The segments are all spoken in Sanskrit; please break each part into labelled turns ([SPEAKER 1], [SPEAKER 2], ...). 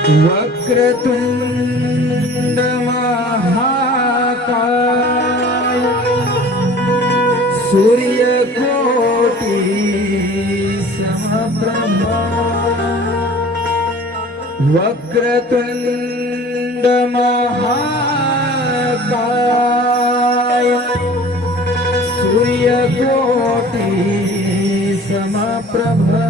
[SPEAKER 1] वक्रतुण्ड महाकाय सूर्यकोटि समप्रभ वक्रतुण्ड महाकाय सूर्यकोटि समप्रभ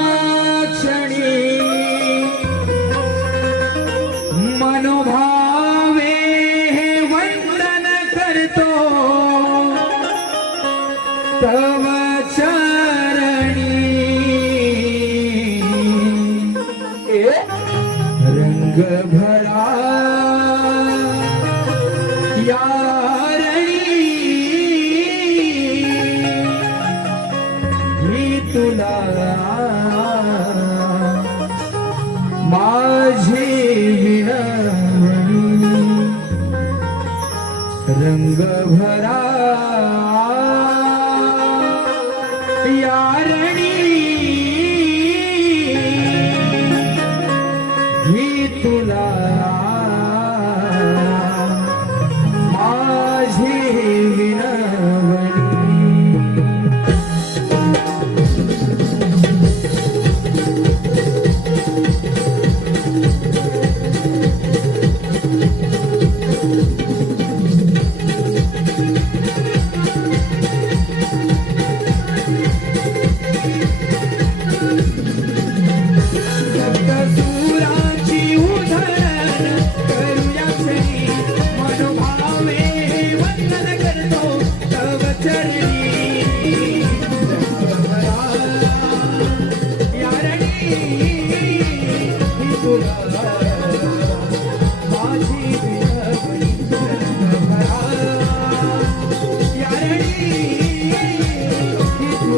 [SPEAKER 1] तुला माझी विनवणी रंग भरा माझी बिरगुलीचं रक्त भरा म्हणजे की